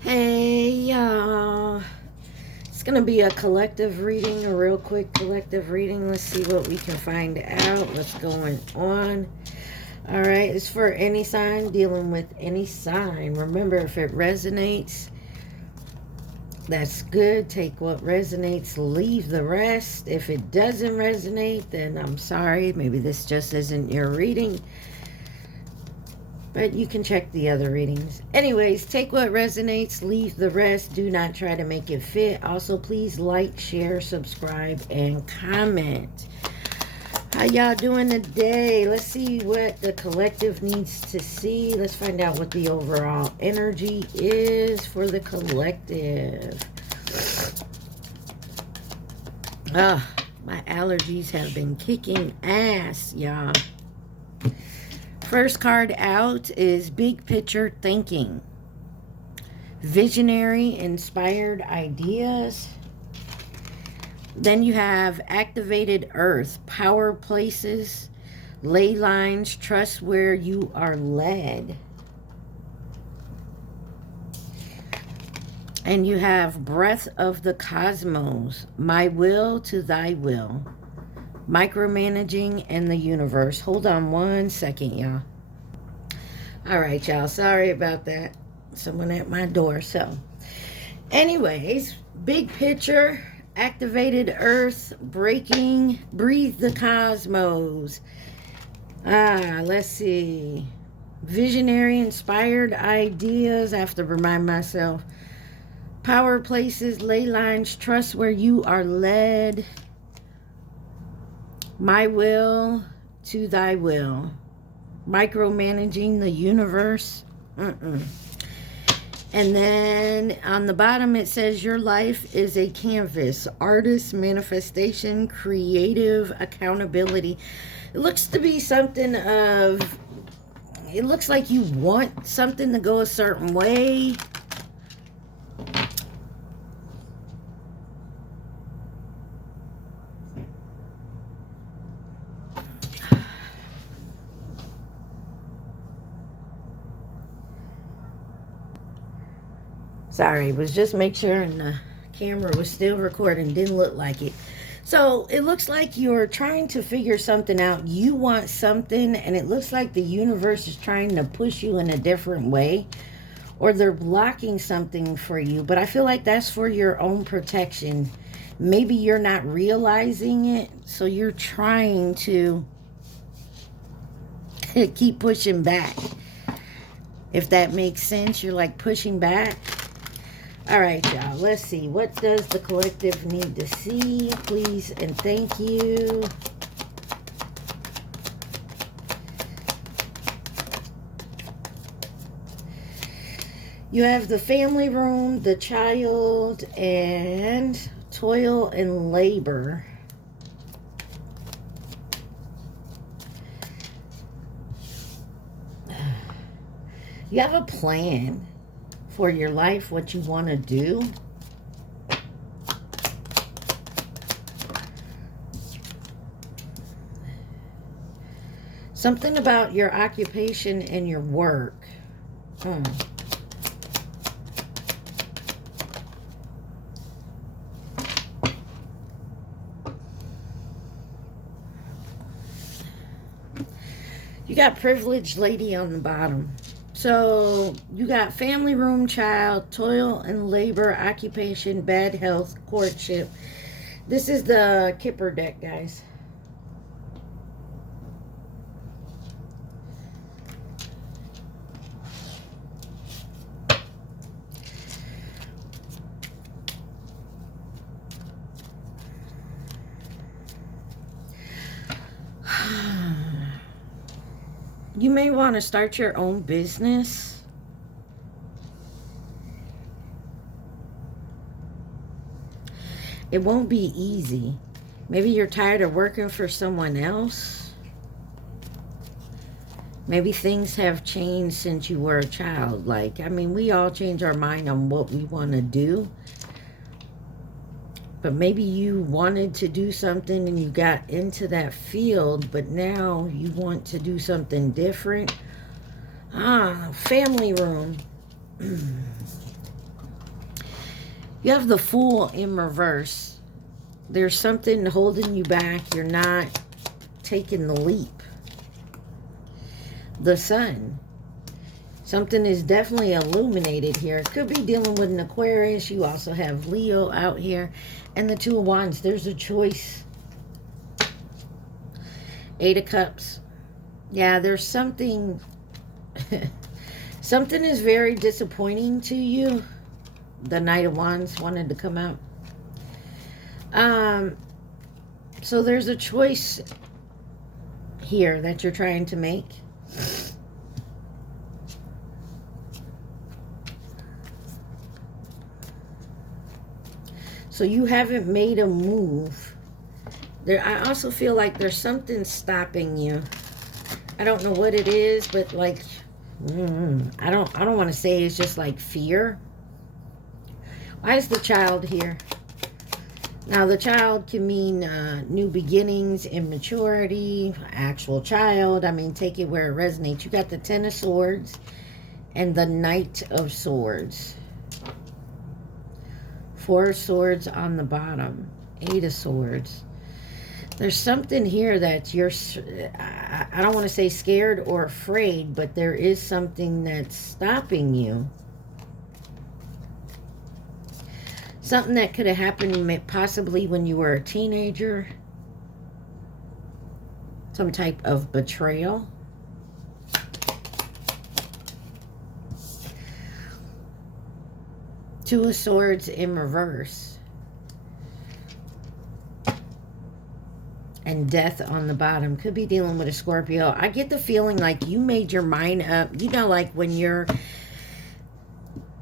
Hey y'all, it's gonna be a collective reading, a real quick collective reading. Let's see what we can find out, what's going on. All right, it's for any sign, dealing with any sign. Remember, if it resonates, that's good. Take what resonates, leave the rest. If it doesn't resonate, then I'm sorry, maybe this just isn't your reading. But you can check the other readings. Anyways, take what resonates, leave the rest. Do not try to make it fit. Also, please like, share, subscribe, and comment. How y'all doing today? Let's see what the collective needs to see. Let's find out what the overall energy is for the collective. My allergies have been kicking ass, y'all. First card out is Big Picture Thinking. Visionary, inspired ideas. Then you have Activated Earth, Power Places, Ley Lines, Trust Where You Are Led. And you have Breath of the Cosmos, My Will to Thy Will. Micromanaging and the universe. Hold on one second, y'all. All right, y'all. Sorry about that. Someone at my door. So, anyways, big picture, activated earth, breaking, breathe the cosmos. Let's see. Visionary, inspired ideas. I have to remind myself. Power places, ley lines, trust where you are led. My will to thy will. Micromanaging the universe. And then on the bottom it says your life is a canvas. Artist, manifestation, creative, accountability. It looks to be something of... It looks like you want something to go a certain way. Sorry, was just make sure and the camera was still recording. Didn't look like it. So it looks like you're trying to figure something out. You want something, and it looks like the universe is trying to push you in a different way, or they're blocking something for you. But I feel like that's for your own protection. Maybe you're not realizing it, so you're trying to keep pushing back. If that makes sense, you're like pushing back. All right, y'all. Let's see. What does the collective need to see? Please and thank you. You have the family room, the child, and toil and labor. You have a plan for your life, what you want to do. Something about your occupation and your work. You got privileged lady on the bottom. So, you got family room, child, toil and labor, occupation, bad health, courtship. This is the Kipper deck, guys. You may want to start your own business. It won't be easy. Maybe you're tired of working for someone else. Maybe things have changed since you were a child. Like, I mean, we all change our mind on what we want to do. But maybe you wanted to do something and you got into that field, but now you want to do something different. Family room. You have the Fool in reverse. There's something holding you back. You're not taking the leap. The Sun. Something is definitely illuminated here. Could be dealing with an Aquarius. You also have Leo out here. And the Two of Wands. There's a choice. Eight of Cups. Yeah, there's something... something is very disappointing to you. The Knight of Wands wanted to come out. So there's a choice here that you're trying to make. So you haven't made a move. There, I also feel like there's something stopping you. I don't know what it is, but like, I don't want to say it's just like fear. Why is the Child here? Now, the Child can mean new beginnings, immaturity, actual child. I mean, take it where it resonates. You got the Ten of Swords and the Knight of Swords. Four of Swords on the bottom. Eight of Swords. There's something here that you're, I don't want to say scared or afraid, but there is something that's stopping you. Something that could have happened possibly when you were a teenager. Some type of betrayal. Two of Swords in reverse. And Death on the bottom. Could be dealing with a Scorpio. I get the feeling like you made your mind up. You know, like when you're,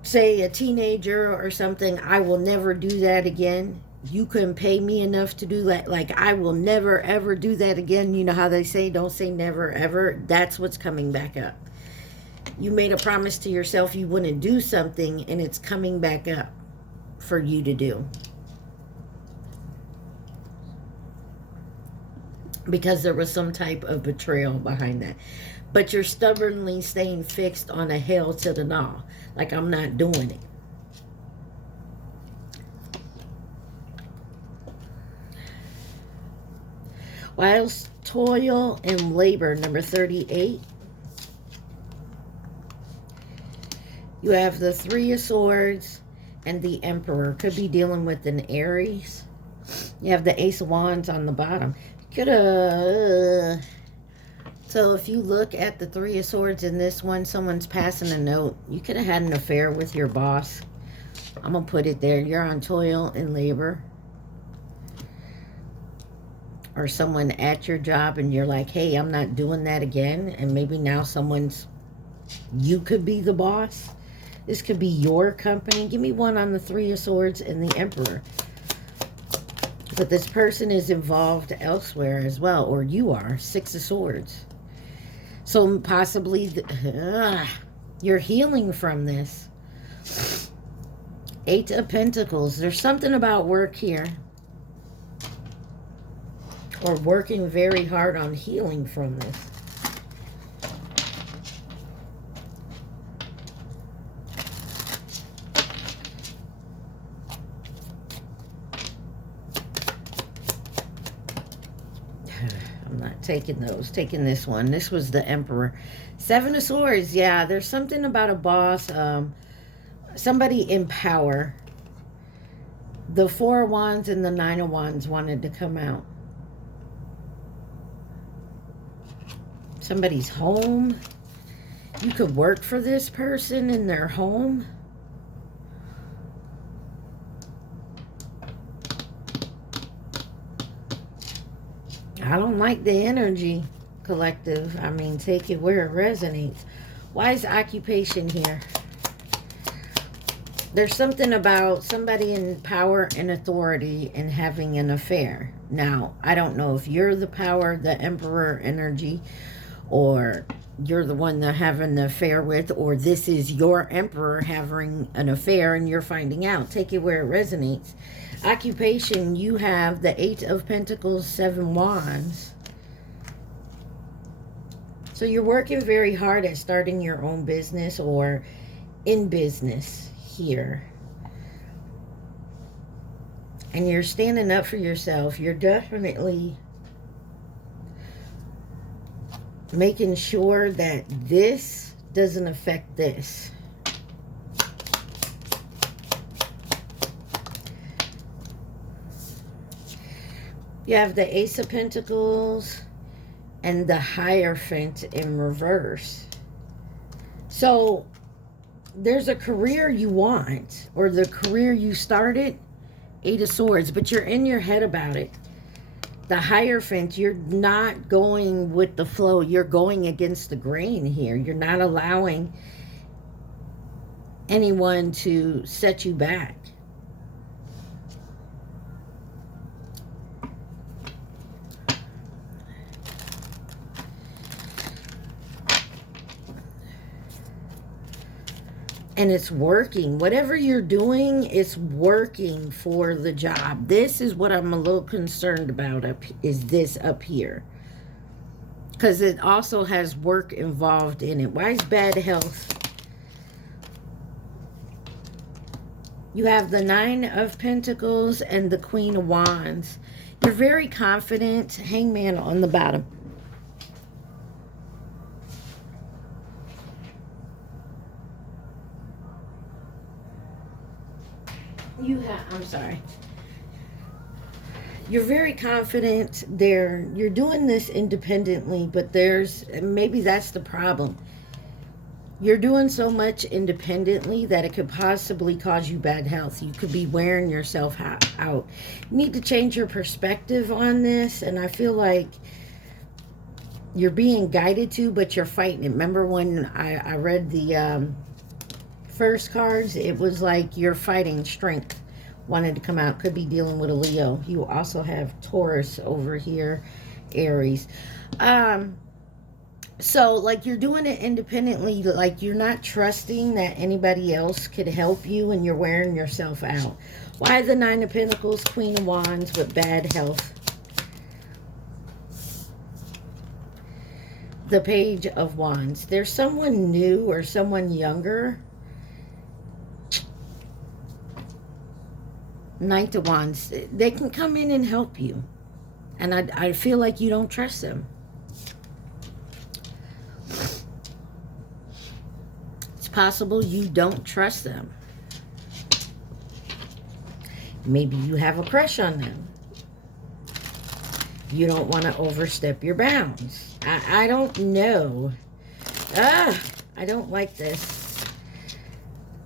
say, a teenager or something, I will never do that again. You couldn't pay me enough to do that. Like, I will never, ever do that again. You know how they say, don't say never, ever. That's what's coming back up. You made a promise to yourself you wouldn't do something, and it's coming back up for you to do. Because there was some type of betrayal behind that. But you're stubbornly staying fixed on a hell to the no. Like, I'm not doing it. Whilst toil and labor, number 38. You have the Three of Swords and the Emperor. Could be dealing with an Aries. You have the Ace of Wands on the bottom. Coulda. So if you look at the Three of Swords in this one, someone's passing a note. You could have had an affair with your boss. I'm going to put it there. You're on toil and labor. Or someone at your job and you're like, hey, I'm not doing that again. And maybe now you could be the boss. This could be your company. Give me one on the Three of Swords and the Emperor. But this person is involved elsewhere as well. Or you are. Six of Swords. So possibly you're healing from this. Eight of Pentacles. There's something about work here. Or working very hard on healing from this. I'm not taking those. Taking this one. This was the Emperor. Seven of Swords. Yeah, there's something about a boss. Somebody in power. The Four of Wands and the Nine of Wands wanted to come out. Somebody's home. You could work for this person in their home. I don't like the energy, collective. I mean, take it where it resonates. Why is occupation here? There's something about somebody in power and authority and having an affair. Now, I don't know if you're the power, the Emperor energy, or you're the one they're having the affair with, or this is your Emperor having an affair and you're finding out. Take it where it resonates. Occupation, you have the Eight of Pentacles, Seven Wands. So you're working very hard at starting your own business or in business here. and you're standing up for yourself. You're definitely making sure that this doesn't affect this. You have the Ace of Pentacles and the Hierophant in reverse. So there's a career you want, or the career you started, Eight of Swords, but you're in your head about it. The Hierophant, you're not going with the flow. You're going against the grain here. You're not allowing anyone to set you back. And it's working. Whatever you're doing, it's working for the job. This is what I'm a little concerned about, is this up here. Because it also has work involved in it. Why is bad health? You have the Nine of Pentacles and the Queen of Wands. You're very confident. Hangman on the bottom. I'm sorry. You're very confident there. You're doing this independently, but maybe that's the problem. You're doing so much independently that it could possibly cause you bad health. You could be wearing yourself out. You need to change your perspective on this, and I feel like you're being guided to, but you're fighting it. Remember when I read the first cards? It was like you're fighting strength. Wanted to come out. Could be dealing with a Leo. You also have Taurus over here, Aries. So like you're doing it independently, like you're not trusting that anybody else could help you, and you're wearing yourself out. Why the Nine of Pentacles, Queen of Wands with bad health? The Page of Wands. There's someone new or someone younger. Knight of Wands. They can come in and help you. And I feel like you don't trust them. It's possible you don't trust them. Maybe you have a crush on them. You don't want to overstep your bounds. I don't know. I don't like this.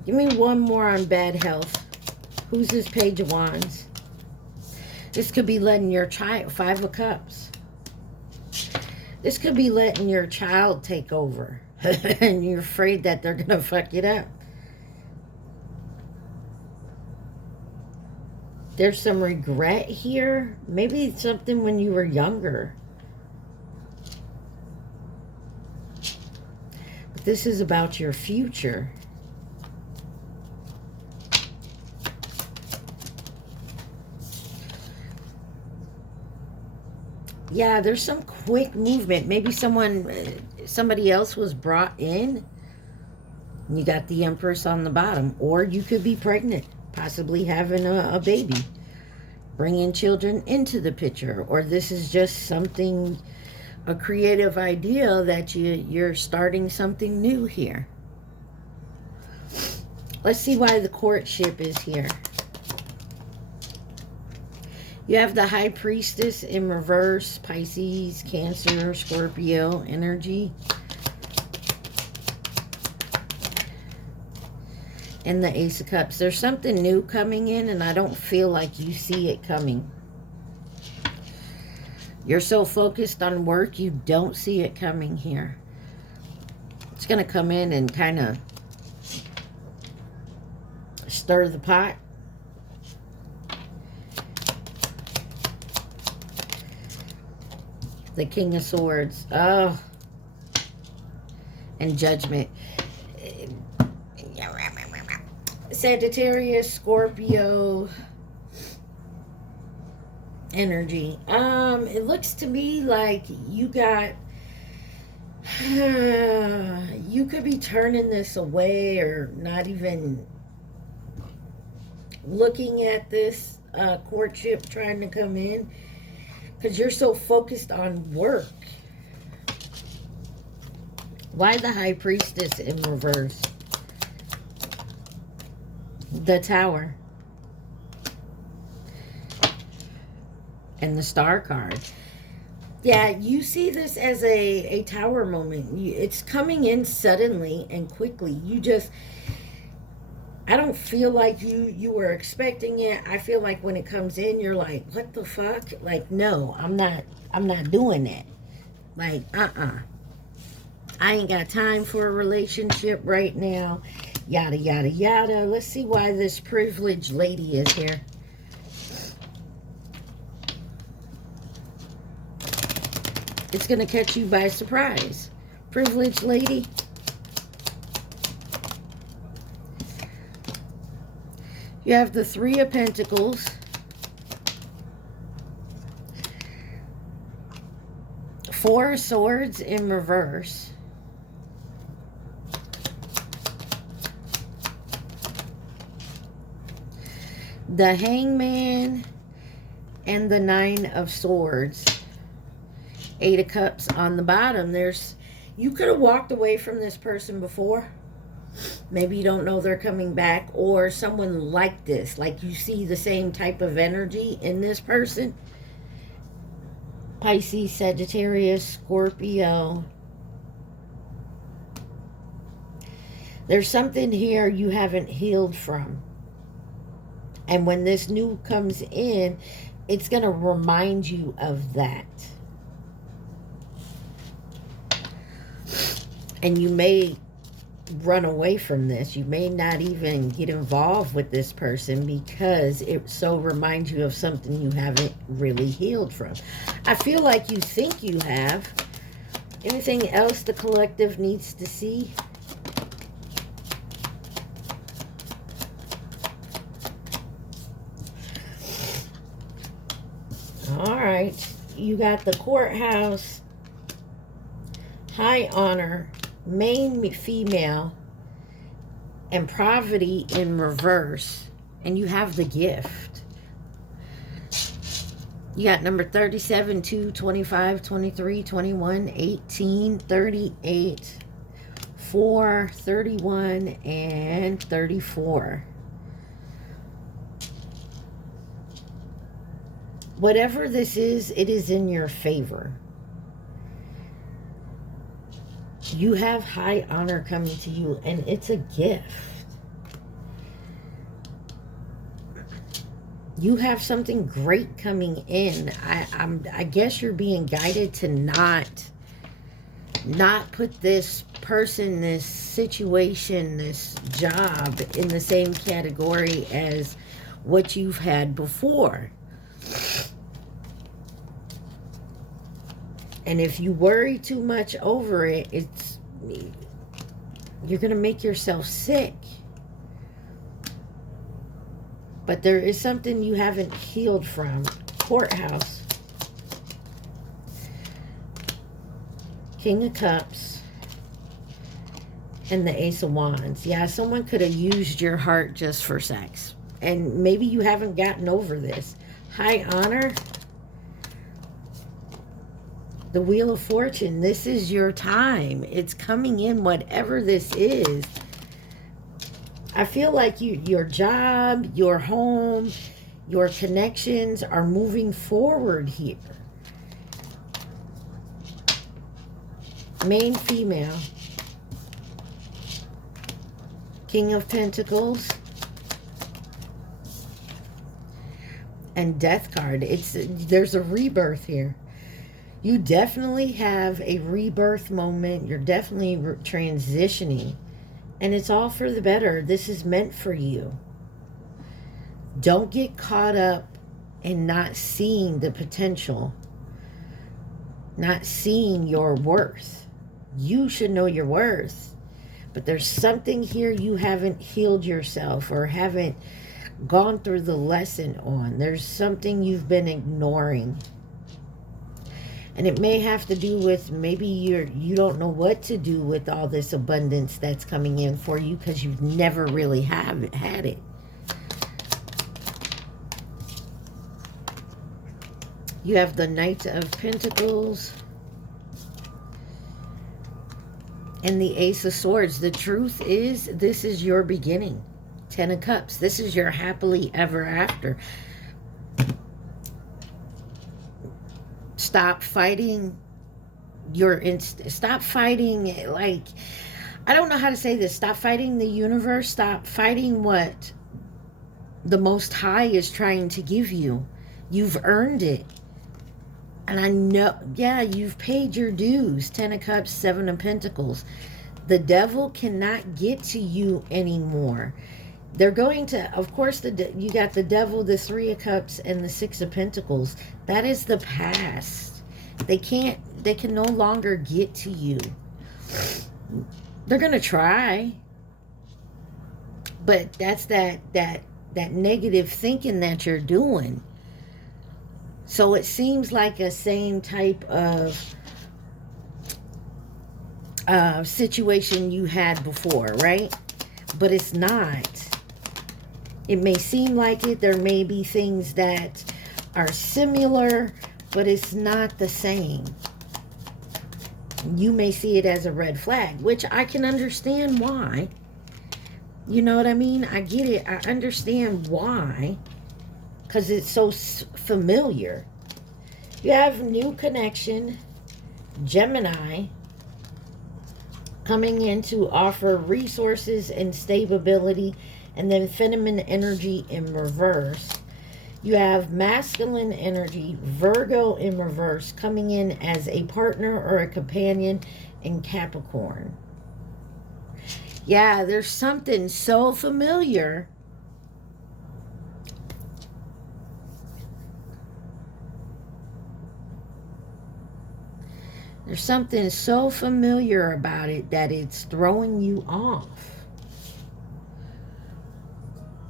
Give me one more on bad health. Who's this Page of Wands? This could be letting your child, Five of Cups. This could be letting your child take over. And you're afraid that they're going to fuck it up. There's some regret here. Maybe it's something when you were younger. But this is about your future. Yeah, there's some quick movement. Maybe somebody else was brought in. You got the Empress on the bottom. Or you could be pregnant, possibly having a baby. Bringing children into the picture. Or this is just something, a creative idea that you're starting something new here. Let's see why the courtship is here. You have the High Priestess in reverse, Pisces, Cancer, Scorpio energy. And the Ace of Cups. There's something new coming in, and I don't feel like you see it coming. You're so focused on work, you don't see it coming here. It's going to come in and kind of stir the pot. The King of Swords. Oh. And Judgment. Sagittarius, Scorpio energy. It looks to me like you got... you could be turning this away or not even looking at this. courtship trying to come in because you're so focused on work. Why the High Priestess in reverse? The Tower. And the Star card. Yeah, you see this as a Tower moment. It's coming in suddenly and quickly. I don't feel like you were expecting it. I feel like when it comes in, you're like, what the fuck? Like, no, I'm not doing that. Like, I ain't got time for a relationship right now. Yada, yada, yada. Let's see why this privileged lady is here. It's going to catch you by surprise. Privileged lady. You have the Three of Pentacles. Four of Swords in reverse. The Hangman and the Nine of Swords. Eight of Cups on the bottom. You could have walked away from this person before. Maybe you don't know they're coming back, or someone like this, like you see the same type of energy in this person. Pisces, Sagittarius, Scorpio. There's something here you haven't healed from. And when this new comes in, it's going to remind you of that. And you may run away from this. You may not even get involved with this person because it so reminds you of something you haven't really healed from. I feel like you think you have. Anything else the collective needs to see? All right. You got the Courthouse, High Honor, Main female, and Poverty in reverse. And you have the Gift. You got number 37, 2, 25, 23, 21, 18, 38, 4, 31, and 34. Whatever this is, it is in your favor. You have high honor coming to you, and it's a gift. You have something great coming in. I guess you're being guided to not put this person, this situation, this job in the same category as what you've had before. And if you worry too much over it, you're going to make yourself sick. But there is something you haven't healed from. Courthouse. King of Cups. And the Ace of Wands. Yeah, someone could have used your heart just for sex. And maybe you haven't gotten over this. High Honor. The Wheel of Fortune. This is your time. It's coming in, whatever this is. I feel like your job, your home, your connections are moving forward here. Main female. King of Pentacles. And Death card. There's a rebirth here. You definitely have a rebirth moment. You're definitely transitioning. And it's all for the better. This is meant for you. Don't get caught up in not seeing the potential. Not seeing your worth. You should know your worth. But there's something here you haven't healed yourself or haven't gone through the lesson on. There's something you've been ignoring. And it may have to do with maybe you don't know what to do with all this abundance that's coming in for you because you've never really had it. You have the Knight of Pentacles and the Ace of Swords. The truth is, this is your beginning. 10 of Cups. This is your happily ever after. Stop fighting stop fighting, like, I don't know how to say this. Stop fighting the universe. Stop fighting what the Most High is trying to give you. You've earned it. And I know, yeah, you've paid your dues. 10 of Cups, 7 of Pentacles. The devil cannot get to you anymore. They're going to, of course, you got the devil, the 3 of Cups, and the 6 of Pentacles. That is the past. They can no longer get to you. They're going to try. But that's that negative thinking that you're doing. So it seems like a same type of situation you had before, right? But it's not. It may seem like it. There may be things that are similar, but it's not the same. You may see it as a red flag, which I can understand why. You know what I mean? I get it. I understand why. Because it's so familiar. You have new connection. Gemini. Coming in to offer resources and stability. And then feminine energy in reverse. You have masculine energy, Virgo in reverse, coming in as a partner or a companion in Capricorn. Yeah, there's something so familiar. There's something so familiar about it that it's throwing you off.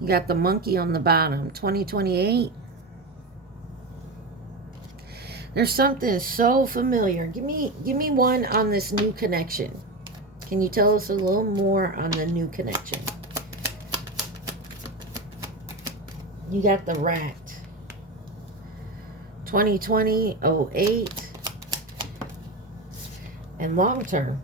You got the monkey on the bottom. 2028. There's something so familiar. Give me one on this new connection. Can you tell us a little more on the new connection? You got the rat. 2020, 08. And long term.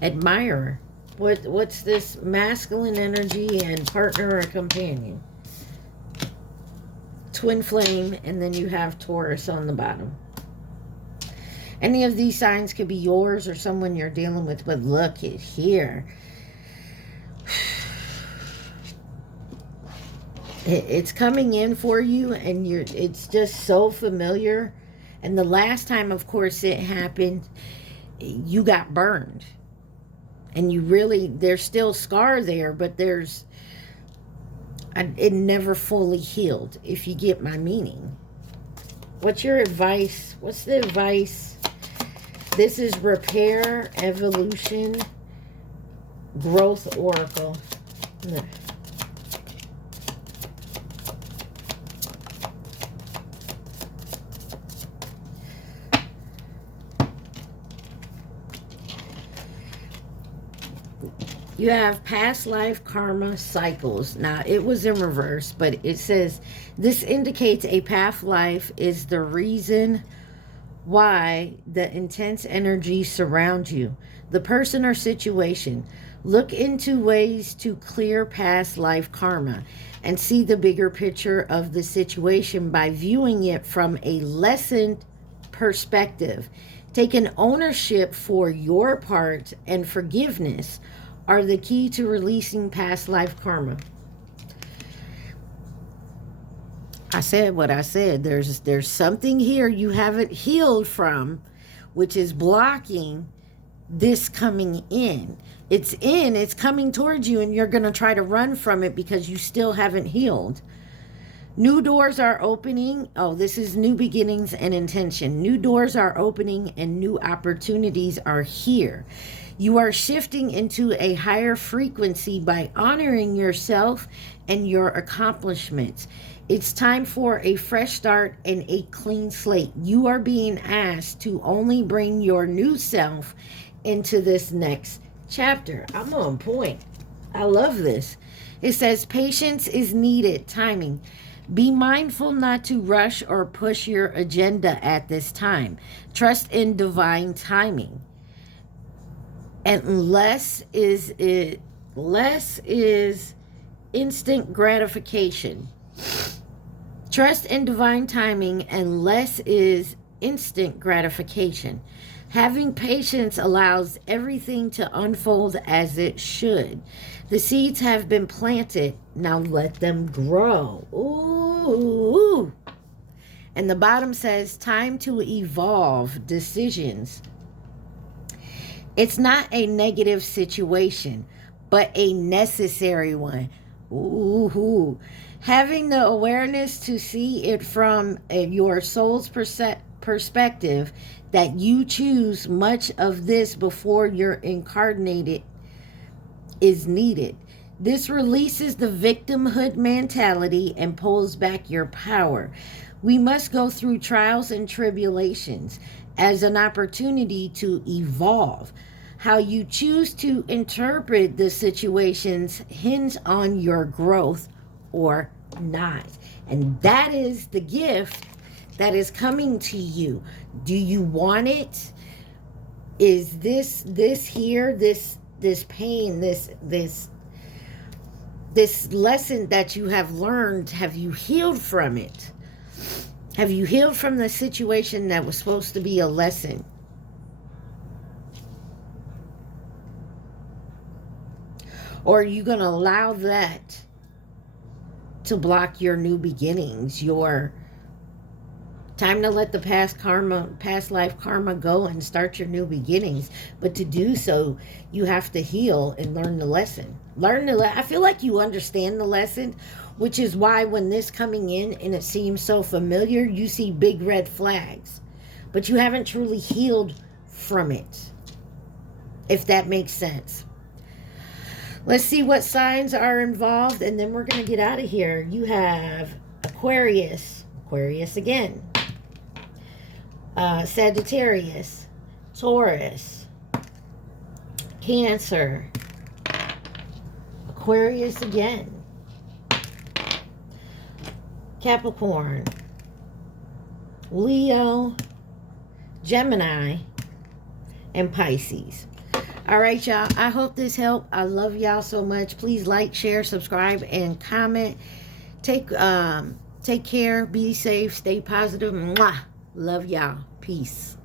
Admirer. What's this masculine energy and partner or companion? Twin flame, and then you have Taurus on the bottom. Any of these signs could be yours or someone you're dealing with, but look at here. It's coming in for you, and it's just so familiar. And the last time, of course, it happened, you got burned. And you really, there's still scar there, but it never fully healed, if you get my meaning. What's your advice? What's the advice? This is Repair, Evolution, Growth Oracle. You have past life karma cycles. Now, it was in reverse, but it says, this indicates a past life is the reason why the intense energy surrounds you. The person or situation. Look into ways to clear past life karma and see the bigger picture of the situation by viewing it from a lessened perspective. Take an ownership for your part, and forgiveness are the key to releasing past life karma. I said what I said. There's something here you haven't healed from, which is blocking this coming in. It's coming towards you, and you're going to try to run from it because you still haven't healed. New doors are opening. Oh, this is new beginnings and intention. New doors are opening and new opportunities are here. You are shifting into a higher frequency by honoring yourself and your accomplishments. It's time for a fresh start and a clean slate. You are being asked to only bring your new self into this next chapter. I'm on point. I love this. It says patience is needed. Timing. Be mindful not to rush or push your agenda at this time. Trust in divine timing. And less is instant gratification. Trust in divine timing, and less is instant gratification. Having patience allows everything to unfold as it should. The seeds have been planted. Now let them grow. Ooh. And the bottom says, time to evolve decisions. It's not a negative situation, but a necessary one. Ooh. Having the awareness to see it from your soul's perspective, that you choose much of this before you're incarnated, is needed. This releases the victimhood mentality and pulls back your power. We must go through trials and tribulations as an opportunity to evolve. How you choose to interpret the situations hinges on your growth or not. And that is the gift that is coming to you. Do you want it? Is this here, this pain, this lesson that you have learned, have you healed from it? Have you healed from the situation that was supposed to be a lesson? Or are you going to allow that to block your new beginnings, your time to let the past life karma go and start your new beginnings? But to do so, you have to heal and learn the lesson. I feel like you understand the lesson, which is why when this coming in and it seems so familiar, you see big red flags. But you haven't truly healed from it, if that makes sense. Let's see what signs are involved, and then we're going to get out of here. You have Aquarius again, Sagittarius, Taurus, Cancer, Aquarius again, Capricorn, Leo, Gemini, and Pisces. All right, y'all. I hope this helped. I love y'all so much. Please like, share, subscribe, and comment. Take care. Be safe. Stay positive. Mwah. Love y'all. Peace.